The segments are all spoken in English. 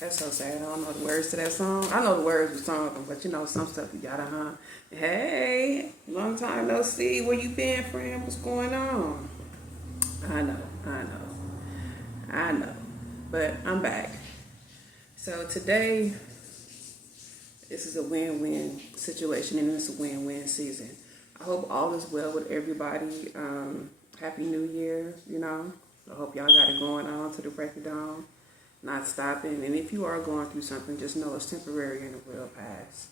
That's so sad. I don't know the words to that song. I know the words of the song, but you know, some stuff you gotta, Hey, long time no see. Where you been, friend? What's going on? I know. But I'm back. So today, this is a win-win situation, and it's a win-win season. I hope all is well with everybody. Happy New Year, you know. I hope y'all got it going on to the break of dawn. Not stopping. And if you are going through something, just know it's temporary and it will pass.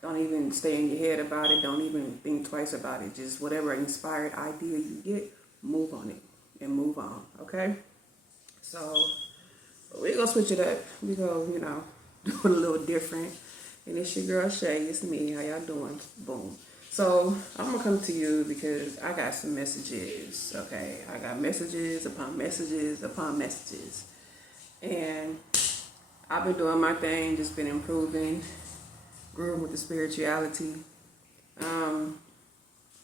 Don't even stay in your head about it. Don't even think twice about it. Just whatever inspired idea you get, move on it and move on. Okay? So we're going to switch it up. We're going to, do it a little different. And it's your girl Shay. It's me. How y'all doing? Boom. So I'm going to come to you because I got some messages. Okay? I got messages upon messages upon messages. And I've been doing my thing, just been improving, growing with the spirituality. I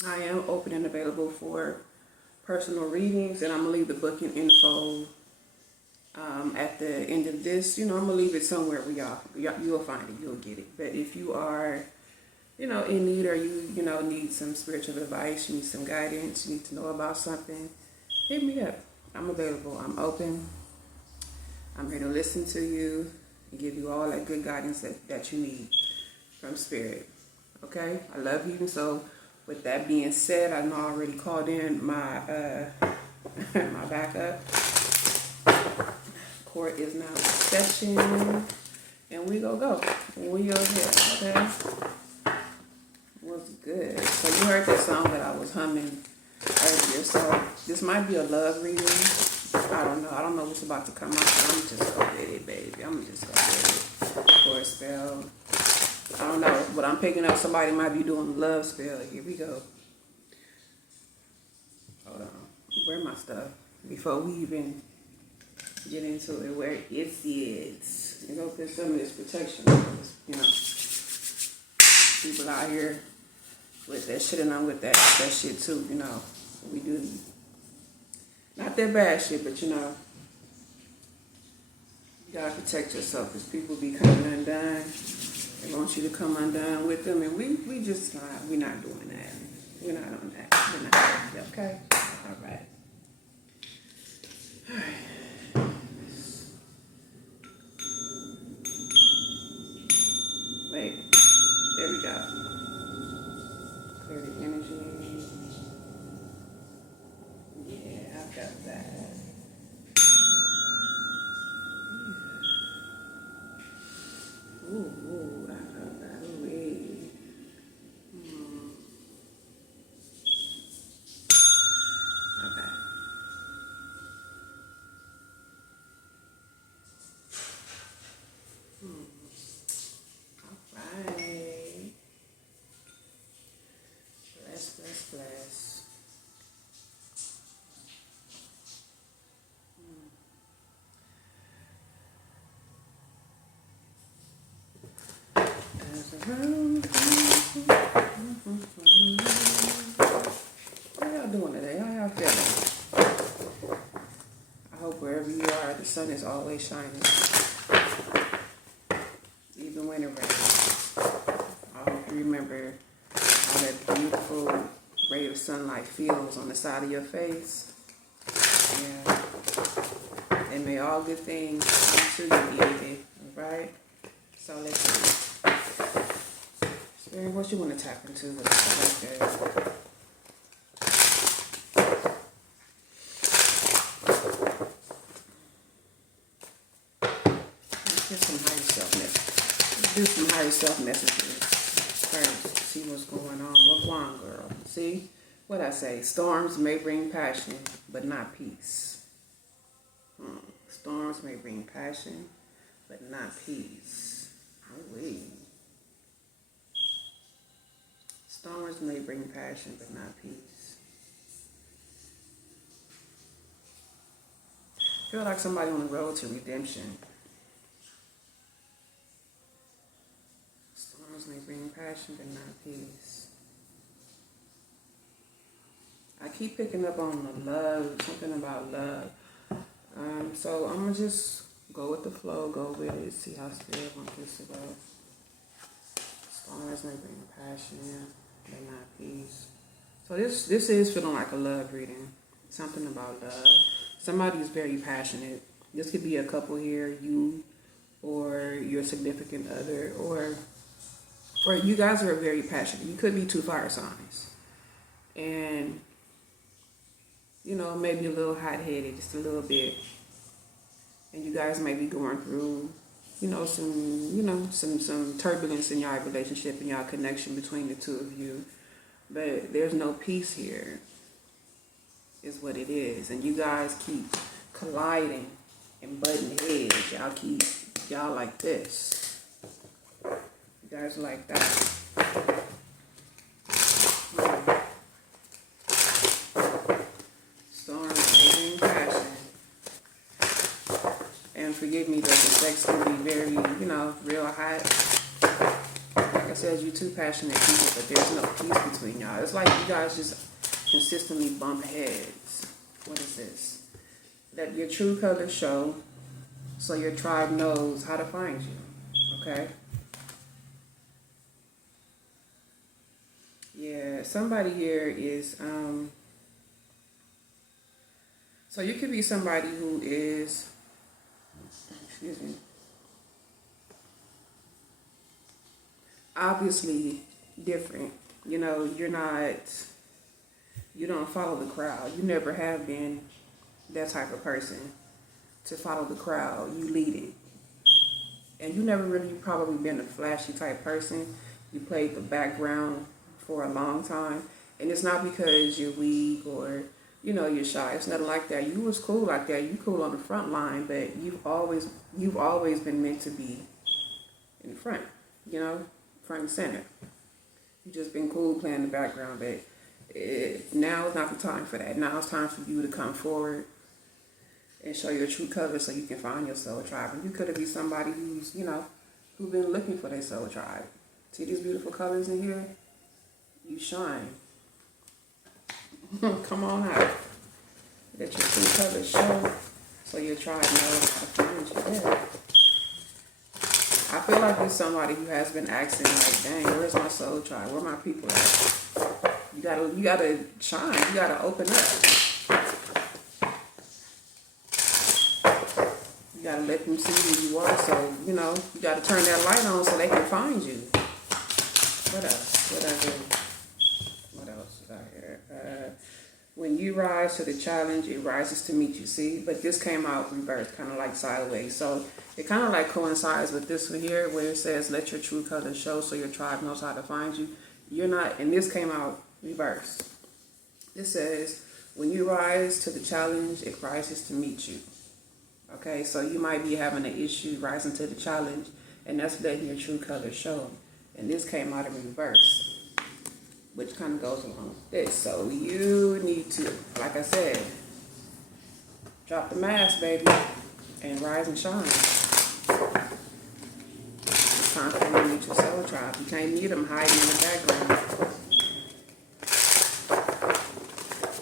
am open and available for personal readings, and I'm going to leave the booking info at the end of this. I'm going to leave it somewhere where you'll find it, you'll get it. But if you are, in need, or you need some spiritual advice, you need some guidance, you need to know about something, hit me up. I'm available. I'm open. I'm here to listen to you and give you all that good guidance that you need from Spirit. Okay? I love you. So with that being said, I know I already called in my my backup. Court is now in session. And we go. We over here, okay? What's good? So you heard that song that I was humming earlier. So this might be a love reading. I don't know what's about to come out, but I'm just go with it, baby. I'm just go with it for a spell. I don't know, but I'm picking up somebody might be doing a love spell. Here we go. Hold on. Where my stuff? Before we even get into it, where it sits. Put some of this protection on this, people out here with that shit, and I'm with that shit too, We do. Not that bad shit, but you gotta protect yourself because people be coming undone. They want you to come undone with them, and we just we're not doing that. We're not on that. We're not. Okay? All right. Wait. There we go. Clear the energy. Yeah, I've got that. Ooh, I got that. Ooh, Okay. All right. Bless. How y'all doing today? How y'all feeling? I hope wherever you are, the sun is always shining. Even when it rains. I hope you remember how that beautiful ray of sunlight feels on the side of your face. Yeah. And may all good things come to you, baby. Alright? So let's see. Spirit, what you want to tap into with us? Okay. Do some higher self messages first. See what's going on. What's wrong, girl? See what I say? Storms may bring passion, but not peace. Storms may bring passion, but not peace. Oh, wait. Storms may bring passion, but not peace. I feel like somebody on the road to redemption. Storms may bring passion, but not peace. I keep picking up on the love, something about love. So I'm going to just go with the flow, go with it, see how spirit wants this to go. Storms may bring passion, but not peace. So this is feeling like a love reading. Something about love. Somebody's very passionate. This could be a couple here, you or your significant other, or you guys are very passionate. You could be two fire signs. And, you know, maybe a little hot-headed, just a little bit. And you guys may be going through, some turbulence in y'all relationship and y'all connection between the two of you. But there's no peace here, is what it is. And you guys keep colliding and butting heads. Y'all like this. You guys like that. Storm, raging passion. And forgive me that the sex can be very, real hot. Like I said, you're two passionate people, but there's no peace between y'all. It's like you guys just consistently bump heads. What is this? Let your true colors show so your tribe knows how to find you. Okay? Yeah, somebody here is, so you could be somebody who is, excuse me, obviously different. You don't follow the crowd. You never have been that type of person to follow the crowd. You lead it. And you never really probably been a flashy type person. You played the background for a long time. And it's not because you're weak or, you're shy. It's nothing like that. You was cool like that. You cool on the front line, but you've always been meant to be in the front, front and center. You just been cool playing the background, but now is not the time for that. Now it's time for you to come forward and show your true colors so you can find your soul tribe. And you could be somebody who's, who's been looking for their soul tribe. See these beautiful colors in here? You shine. Come on out. Let your true colors show so your tribe knows how to find you. Yeah. I feel like there's somebody who has been asking, like, dang, where's my soul tribe? Where my people at? You gotta shine. You gotta open up. You gotta let them see who you are. So, you gotta turn that light on so they can find you. What else? What else is out here? When you rise to the challenge, it rises to meet you. See, but this came out reversed, kind of like sideways. So it kind of like coincides with this one here, where it says, "Let your true colors show, so your tribe knows how to find you." You're not, and this came out reversed. It says, "When you rise to the challenge, it rises to meet you." Okay, so you might be having an issue rising to the challenge, and that's letting your true colors show. And this came out in reverse, which kind of goes along with this. So you need to, like I said, drop the mask, baby, and rise and shine. It's time for you to meet your soul tribe. You can't meet them hiding in the background.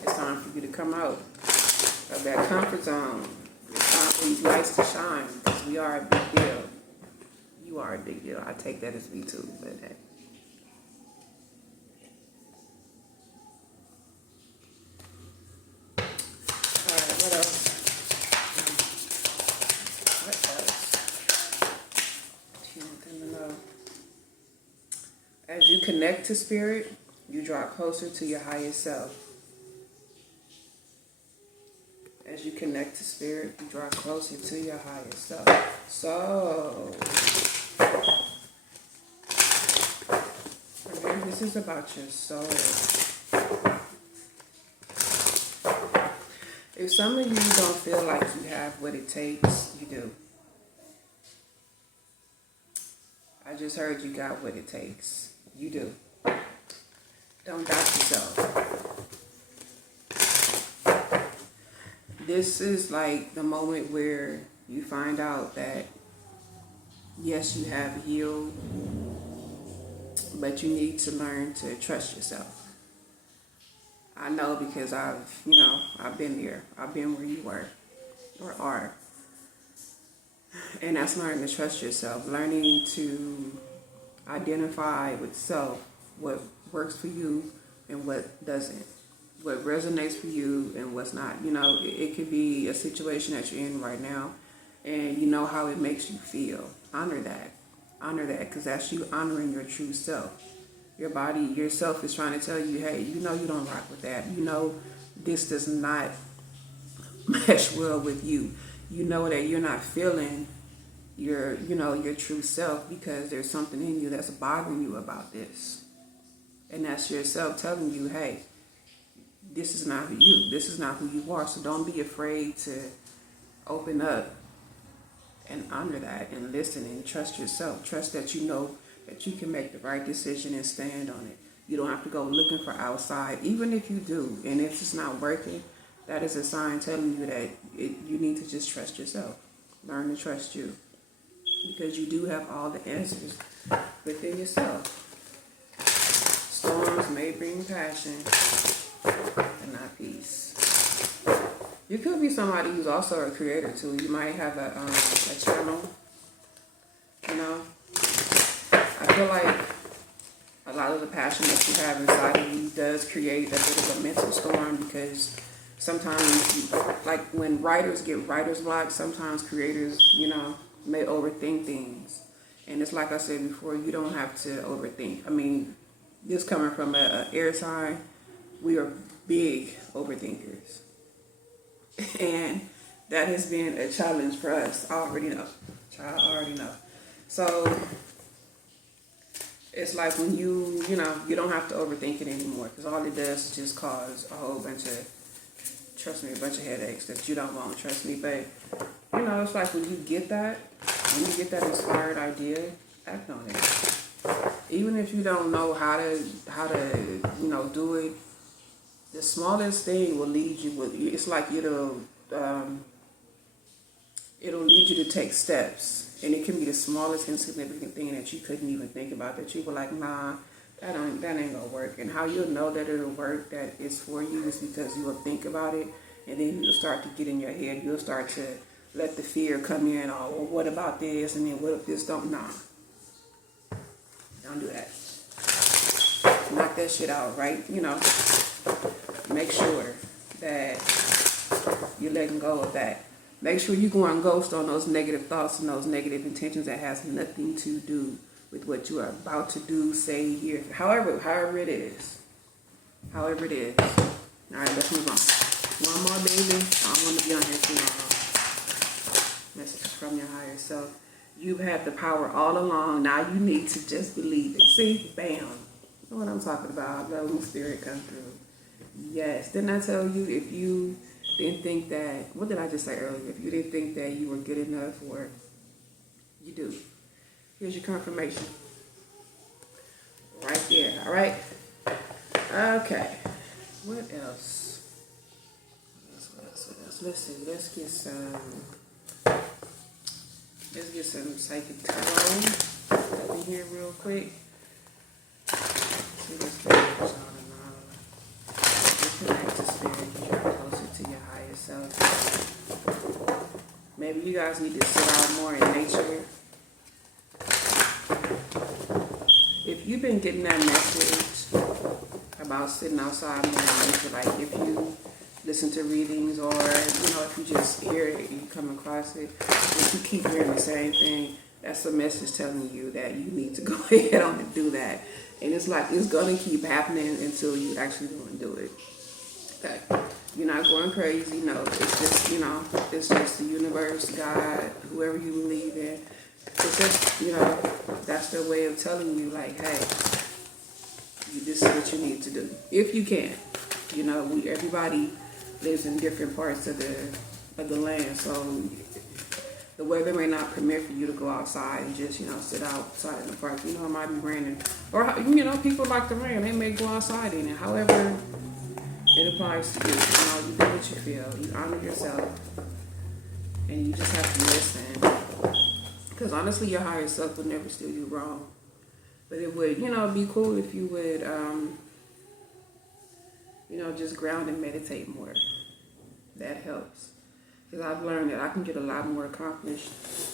It's time for you to come out of that comfort zone. It's time for these lights to shine, because we are a big deal. You are a big deal. I take that as me too, but hey. As you connect to spirit, you draw closer to your highest self. As you connect to spirit, you draw closer to your highest self. So, remember, this is about your soul. If some of you don't feel like you have what it takes, you do. I just heard you got what it takes. You do. Don't doubt yourself. This is like the moment where you find out that, yes, you have healed, but you need to learn to trust yourself. I know because I've been there. I've been where you were or are. And that's learning to trust yourself, learning to identify with self what works for you and what doesn't, what resonates for you and what's not. It could be a situation that you're in right now and you know how it makes you feel. Honor that, because that's you honoring your true self. Your body, yourself is trying to tell you, hey, you don't rock with that. This does not mesh well with you. You know that you're not feeling your true self because there's something in you that's bothering you about this. And that's yourself telling you, hey, this is not you. This is not who you are. So don't be afraid to open up and honor that and listen and trust yourself. Trust that you know that you can make the right decision and stand on it. You don't have to go looking for outside. Even if you do, and if it's not working, that is a sign telling you that you need to just trust yourself. Learn to trust you. Because you do have all the answers within yourself. Storms may bring passion and not peace. You could be somebody who's also a creator too. You might have a channel. I feel like a lot of the passion that you have inside of you does create a bit of a mental storm, because sometimes, like when writers get writer's block, sometimes creators, may overthink things. And it's like I said before, you don't have to overthink. I mean, this coming from an air sign, we are big overthinkers. And that has been a challenge for us. I already know. So it's like when you don't have to overthink it anymore, because all it does is just cause a bunch of headaches that you don't want. Trust me, babe. It's like when you get that inspired idea, act on it. Even if you don't know how to do it, the smallest thing will lead you with. It's like it'll lead you to take steps, and it can be the smallest insignificant thing that you couldn't even think about, that you were like, nah, that ain't gonna work. And how you'll know that it'll work, that it's for you, is because you will think about it, and then you'll start to get in your head. You'll start to let the fear come in. Oh, well, what about this? And then what if this don't? Nah, don't do that. Knock that shit out, right? Make sure that you're letting go of that. Make sure you're going ghost on those negative thoughts and those negative intentions that has nothing to do with what you are about to do, say, hear, however it is. All right, let's move on. One more, baby. I don't want to be on here too long. Message from your higher self. You have the power all along. Now you need to just believe it. See? Bam. You know what I'm talking about. Love when spirit come through. Yes. Didn't I tell you, if you didn't think that, what did I just say earlier? If you didn't think that you were good enough, or you do. Here's your confirmation. Right there. All right? Okay. What else? Let's see. Let's get some psychic tarot up in here real quick. See what's going on. Connect to spirit. Get closer to your higher self. Maybe you guys need to sit out more in nature. If you've been getting that message about sitting outside more in nature, like if you listen to readings, or if you just hear it and you come across it, if you keep hearing the same thing, that's a message telling you that you need to go ahead on and do that. And it's like it's gonna keep happening until you actually go and do it. Okay, you're not going crazy. No, it's just it's just the universe, God, whoever you believe in. It's just that's their way of telling you, like, hey, this is what you need to do if you can. Everybody lives in different parts of the land, so The weather may not permit for you to go outside and just, sit outside in the park. It might be raining. Or, people like the rain. They may go outside in it. However, it applies to you. You do what you feel. You honor yourself. And you just have to listen. Because honestly, your higher self would never steer you wrong. But it would, be cool if you would, just ground and meditate more. That helps. Because I've learned that I can get a lot more accomplished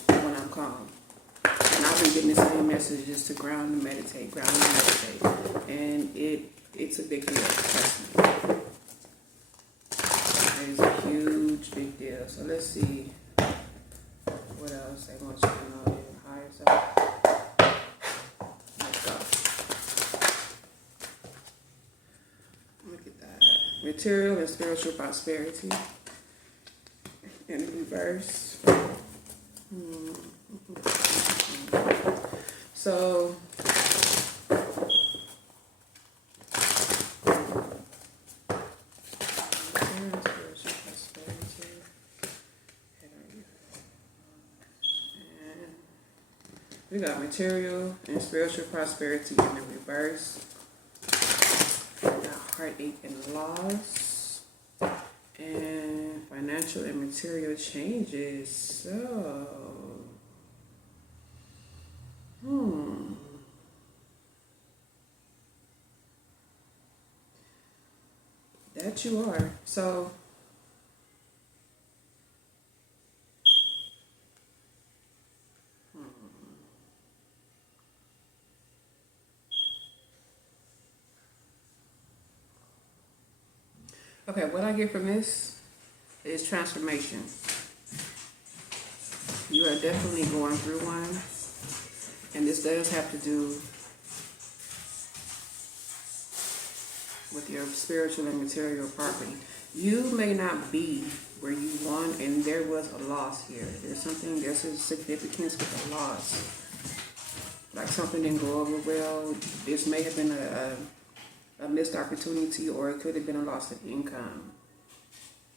when I'm calm. And I've been getting the same messages to ground and meditate. And it's a big deal. Trust me. It is a huge, big deal. So let's see what else they want you to know in your higher self. Let's go. Look at that. Material and spiritual prosperity. In reverse. So we got material and spiritual prosperity in the reverse. We got heartache and loss. And financial and material changes. So, that you are. So, okay, what I get from this is transformation. You are definitely going through one, and this does have to do with your spiritual and material property. You may not be where you want, and there was a loss here. There's a significance with a loss. Like something didn't go over well. This may have been a missed opportunity, or it could have been a loss of income.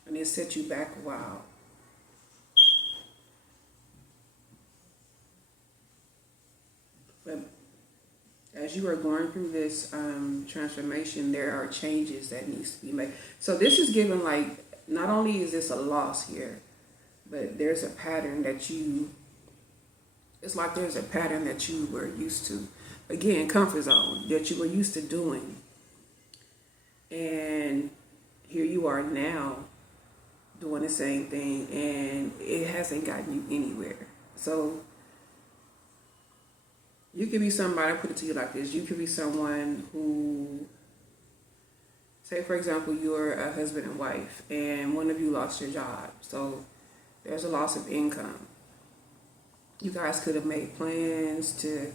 And it set you back a while. But as you are going through this transformation, there are changes that needs to be made. So this is given like, not only is this a loss here, but there's a pattern that it's like there's a pattern that you were used to. Again, comfort zone, that you were used to doing. And here you are now doing the same thing, and it hasn't gotten you anywhere. So you could be somebody, I put it to you like this, you could be someone who, say for example, you're a husband and wife, and one of you lost your job. So there's a loss of income. You guys could have made plans to,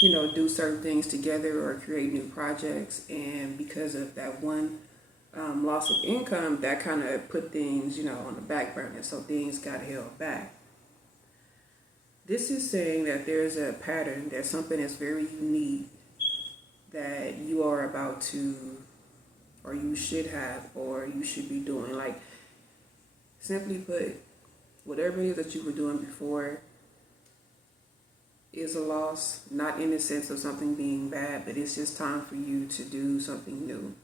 do certain things together or create new projects, and because of that one loss of income, that kind of put things, on the back burner, so things got held back. This is saying that there's a pattern, that something that's very unique that you are about to, or you should have, or you should be doing. Like, simply put, whatever it is that you were doing before is a loss, not in the sense of something being bad, but it's just time for you to do something new.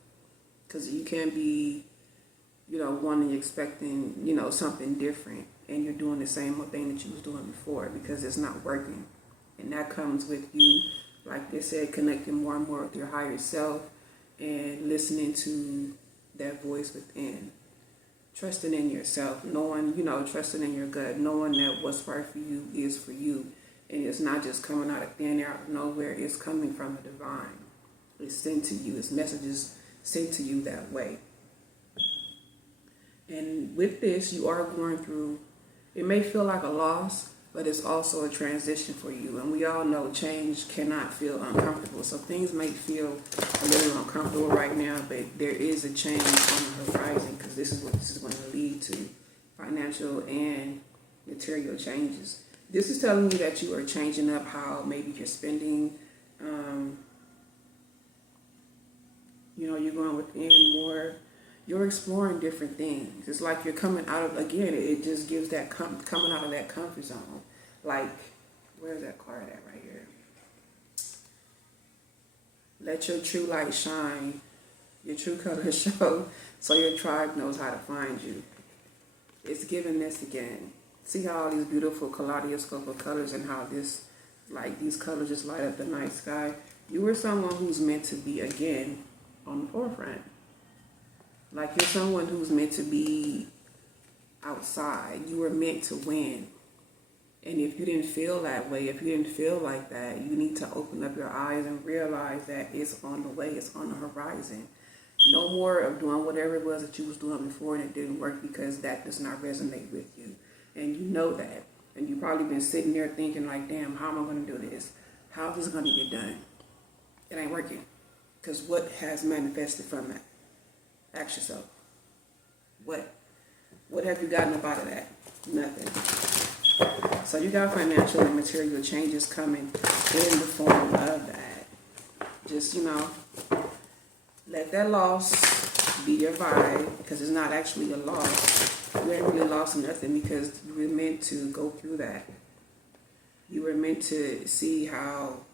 Because you can't be, wanting, expecting, something different, and you're doing the same thing that you was doing before, because it's not working. And that comes with you, like they said, connecting more and more with your higher self and listening to that voice within. Trusting in yourself, knowing, trusting in your gut, knowing that what's right for you is for you. And it's not just coming out of thin air, out of nowhere. It's coming from the divine. It's sent to you. It's messages sent to you that way. And with this, you are going through, it may feel like a loss, but it's also a transition for you. And we all know change cannot feel uncomfortable. So things may feel a little uncomfortable right now, but there is a change on the horizon, because this is what this is going to lead to, financial and material changes. This is telling you that you are changing up how maybe you're spending. You're going within more. you're exploring different things. It's like you're coming out of, again, it just gives that coming out of that comfort zone. Like, where's that card at right here? Let your true light shine, your true colors show, so your tribe knows how to find you. It's giving this again. See how all these beautiful kaleidoscope of colors and how this, like these colors just light up the night sky. You were someone who's meant to be, again, on the forefront. Like you're someone who's meant to be outside. You were meant to win. And if you didn't feel that way, if you didn't feel like that, you need to open up your eyes and realize that it's on the way, it's on the horizon. No more of doing whatever it was that you was doing before and it didn't work because that does not resonate with you. And you know that. And you've probably been sitting there thinking like, damn, how am I going to do this? How is this going to get done? It ain't working. Because what has manifested from that? Ask yourself. What? What have you gotten up out of that? Nothing. So you got financial and material changes coming in the form of that. Just, let that loss be your vibe, because it's not actually a loss. You ain't really lost nothing because you were meant to go through that. You were meant to see how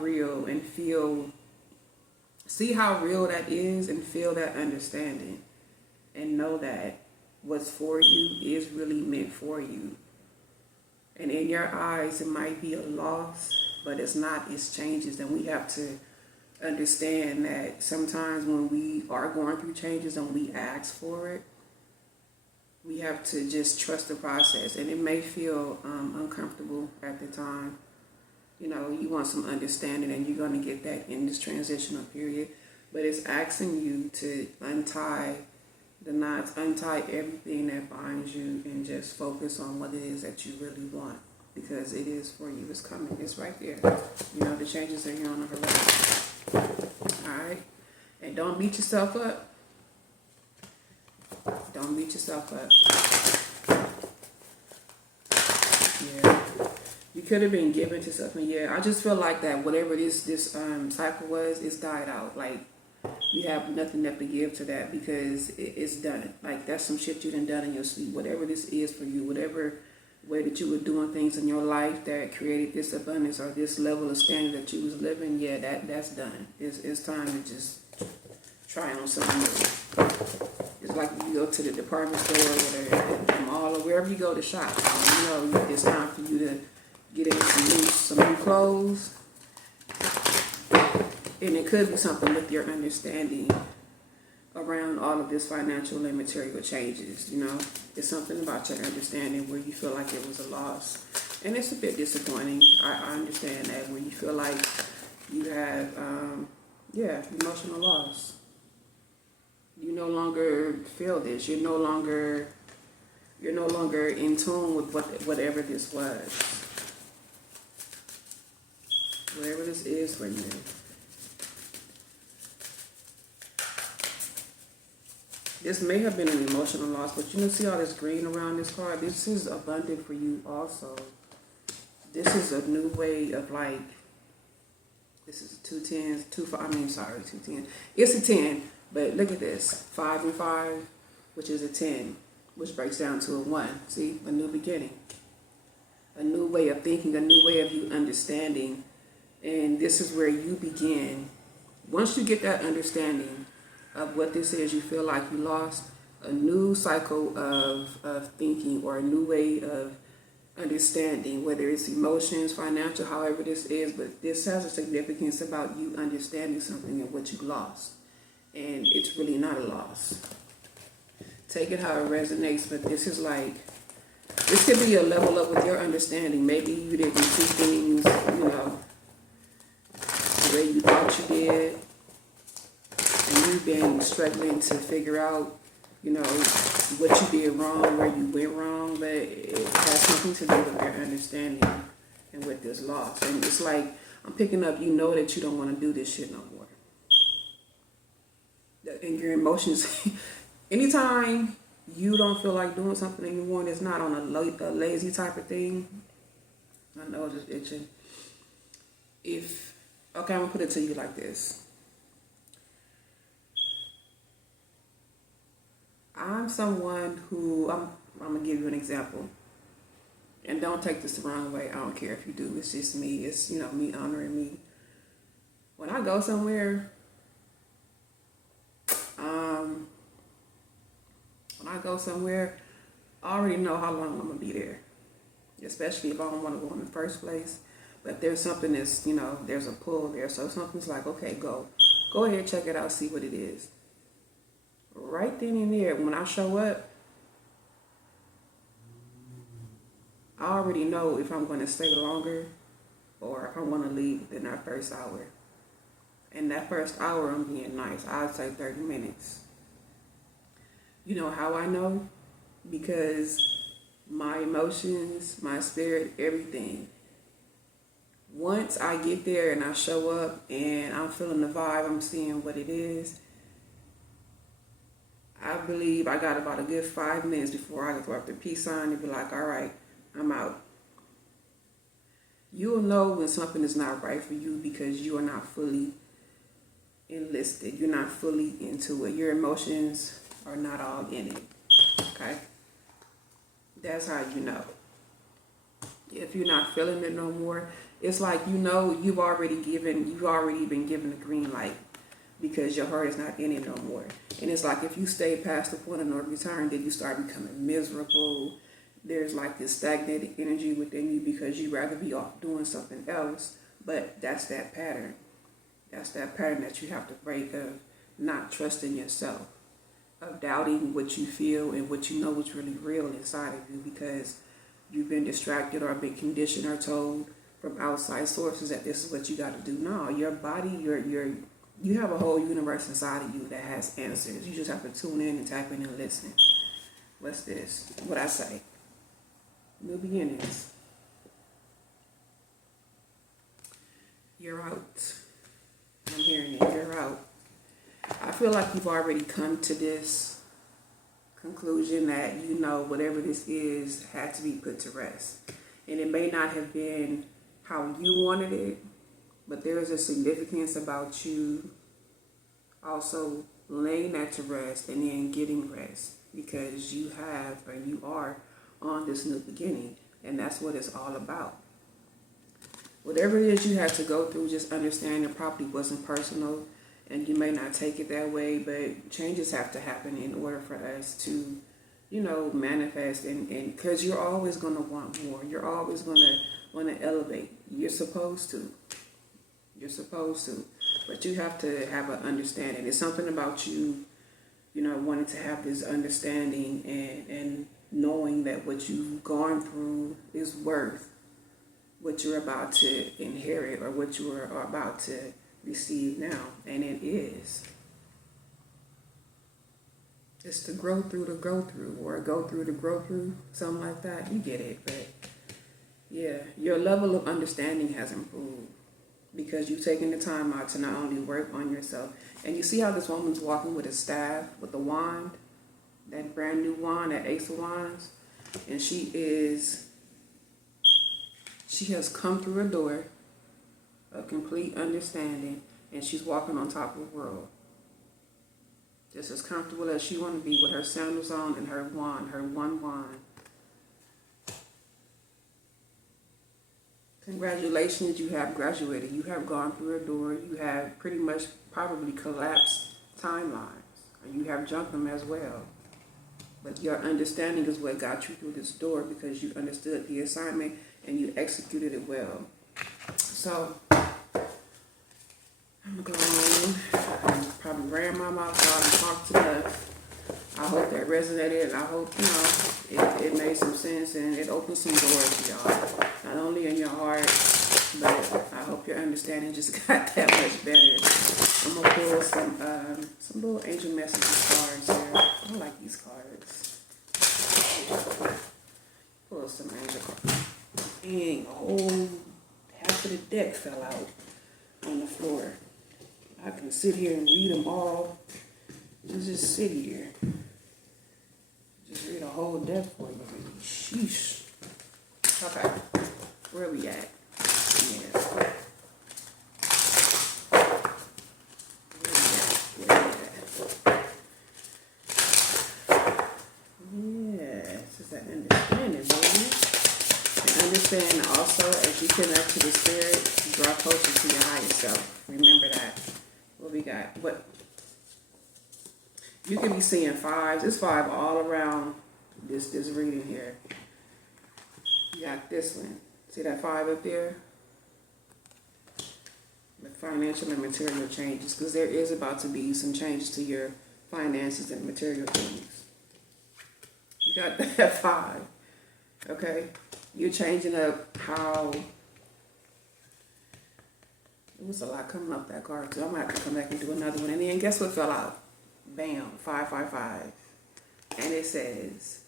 real and feel, see how real that is and feel that understanding. And know that what's for you is really meant for you. And in your eyes, it might be a loss, but it's not, it's changes. And we have to understand that sometimes when we are going through changes and we ask for it, we have to just trust the process. And it may feel uncomfortable at the time. You want some understanding, and you're going to get that in this transitional period. But it's asking you to untie the knots, untie everything that binds you, and just focus on what it is that you really want. Because it is for you. It's coming. It's right there. The changes are here on the horizon. Alright? And don't beat yourself up. Don't beat yourself up. Yeah. You could have been given to something. Yeah, I just feel like that whatever this cycle was, it's died out. Like, you have nothing left to give to that because it's done. Like, that's some shit you done in your sleep. Whatever this is for you, whatever way that you were doing things in your life that created this abundance or this level of standard that you was living, yeah, that's done. It's time to just try on something new. It's like you go to the department store or whatever, the mall or wherever you go to shop. It's time for you to get in some new clothes. And it could be something with your understanding around all of this financial and material changes. It's something about your understanding where you feel like it was a loss. And it's a bit disappointing. I understand that, where you feel like you have, emotional loss. You no longer feel this. You're no longer in tune with whatever this was. Whatever this is for you. This may have been an emotional loss, but see all this green around this card? This is abundant for you also. This is a new way of this is 2 10s, 2 10. It's a 10, but look at this. 5 and 5, which is a 10, which breaks down to a 1. See, a new beginning. A new way of thinking, a new way of you understanding. And this is where you begin. Once you get that understanding of what this is, you feel like you lost, a new cycle of thinking or a new way of understanding, whether it's emotions, financial, however this is, but this has a significance about you understanding something and what you lost. And it's really not a loss. Take it how it resonates, but this is this could be a level up with your understanding. Maybe you didn't see things, the way you thought you did. And you've been struggling to figure out, what you did wrong, where you went wrong, but it has something to do with your understanding and with this loss. And it's like, I'm picking up, that you don't want to do this shit no more. And your emotions, anytime you don't feel like doing something anymore, it's not on a lazy type of thing. I know it's just itching. Okay, I'm going to put it to you like this. I'm someone who, I'm going to give you an example. And don't take this the wrong way. I don't care if you do. It's just me. It's, me honoring me. When I go somewhere, I already know how long I'm going to be there. Especially if I don't want to go in the first place. But there's something that's, there's a pull there. So something's like, okay, go ahead, check it out, see what it is. Right then and there, when I show up, I already know if I'm going to stay longer or if I want to leave within that first hour. And that first hour, I'm being nice. I'd say 30 minutes. You know how I know? Because my emotions, my spirit, everything. Once I get there and I show up and I'm feeling the vibe, I'm seeing what it is, I believe I got about a good 5 minutes before I can throw up the peace sign and be like, all right, I'm out. You'll know when something is not right for you because you are not fully enlisted. You're not fully into it. Your emotions are not all in it. Okay? That's how you know. If you're not feeling it no more, it's like you've already been given the green light because your heart is not in it no more. And it's like if you stay past the point of no return, then you start becoming miserable. There's like this stagnated energy within you because you'd rather be off doing something else. But that's that pattern. That's that pattern that you have to break of not trusting yourself, of doubting what you feel and what you know is really real inside of you because you've been distracted or been conditioned or told from outside sources that this is what you got to do. No, your body, you have a whole universe inside of you that has answers. You just have to tune in and tap in and listen. What's this? What I say? New beginnings. You're out. I'm hearing it. You're out. I feel like you've already come to this conclusion that whatever this is had to be put to rest. And it may not have been how you wanted it, but there is a significance about you also laying that to rest and then getting rest because you are on this new beginning, and that's what it's all about. Whatever it is you had to go through, just understand it probably wasn't personal, and you may not take it that way, but changes have to happen in order for us to, manifest, and because you're always going to want more. You're always going to want to elevate. You're supposed to. But you have to have an understanding. It's something about you, wanting to have this understanding and knowing that what you've gone through is worth what you're about to inherit or what you are about to receive now. And it is. It's to grow through to go through, or go through to grow through, something like that. You get it. But yeah, your level of understanding has improved because you've taken the time out to not only work on yourself. And you see how this woman's walking with a staff, with a wand, that brand new wand, that Ace of Wands. And she has come through a door of complete understanding, and she's walking on top of the world. Just as comfortable as she want to be with her sandals on and her wand, her one wand. Congratulations, you have graduated. You have gone through a door. You have pretty much probably collapsed timelines. And you have jumped them as well. But your understanding is what got you through this door because you understood the assignment and you executed it well. So, I'm going to go on. I probably ran my mouth out and talked to death. I hope that resonated, and I hope, it made some sense and it opened some doors for y'all. Not only in your heart, but I hope your understanding just got that much better. I'm going to pull some little angel messages cards here. I like these cards. Pull some angel cards. Dang, a whole half of the deck fell out on the floor. I can sit here and read them all. Just sit here. Just read a whole deck for you. Sheesh. Okay. Where we at? Yeah. saying also, as you connect to the spirit, you draw closer to your higher self. Remember that. What we got? What? You can be seeing fives. It's five all around this reading here. You got this one. See that five up there? The financial and material changes, because there is about to be some changes to your finances and material things. You got that five. Okay? You're changing up how... There was a lot coming up that card, so I'm going to have to come back and do another one. And then guess what fell out? Bam, 555. And it says,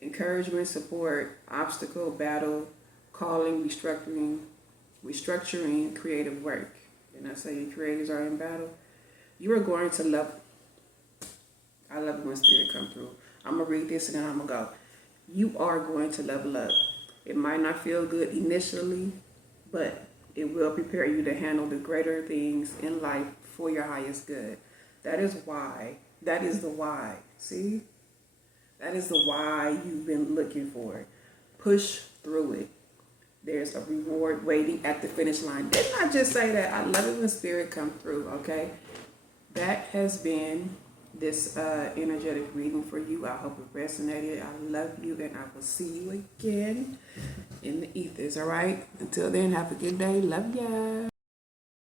encouragement, support, obstacle, battle, calling, restructuring, creative work. And I say creators are in battle. You are going to love... I love it when spirit come through. I'm going to read this and then I'm going to go. You are going to level up. It might not feel good initially, but it will prepare you to handle the greater things in life for your highest good. That is why. That is the why. See? That is the why you've been looking for it. Push through it. There's a reward waiting at the finish line. Didn't I just say that? I love it when spirit come through, okay? That has been this energetic reading for you. I hope it resonated. I love you, and I will see you again in the ethers, all right? Until then, have a good day. Love ya.